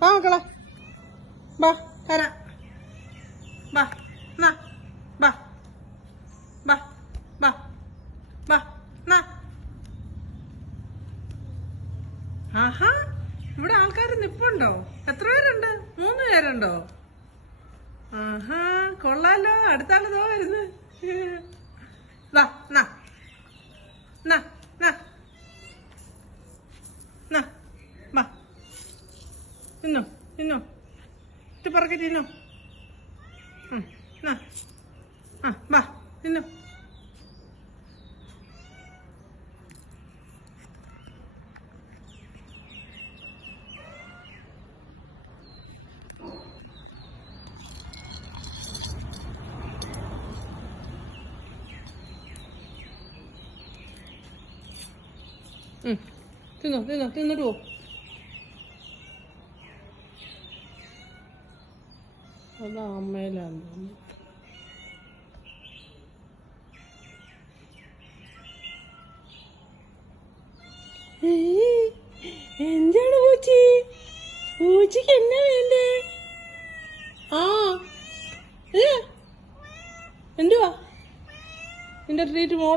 വാ മക്കളെ, ബാ തരാം. ബാ നാ, ബാ ബാ ബാ ബാ നാ. ആഹാ, ഇവിടെ ആൾക്കാർ നിപ്പുണ്ടോ? എത്ര പേരുണ്ട്? 3 പേരുണ്ടോ? ആഹാ, കൊള്ളാലോ. അടുത്താളതോ വരുന്നു. വാ നാ നാ നാ നാ, ബാ തിന്നോ തിന്നോ, പറക്കി തിന്നോ. നാ, ബാ തിന്നോ. തിന്നോ തിന്നോ, തിന്നിട്ട് പോ. അതാ അമ്മയിലാന്ന് തോന്നുന്നു. എന്താണ് പൂച്ചി? പൂച്ചിക്ക് എന്നാ വേണ്ടേ? ആ എന്തുവാ നിന്റെ ട്രീറ്റ് മോളിൽ?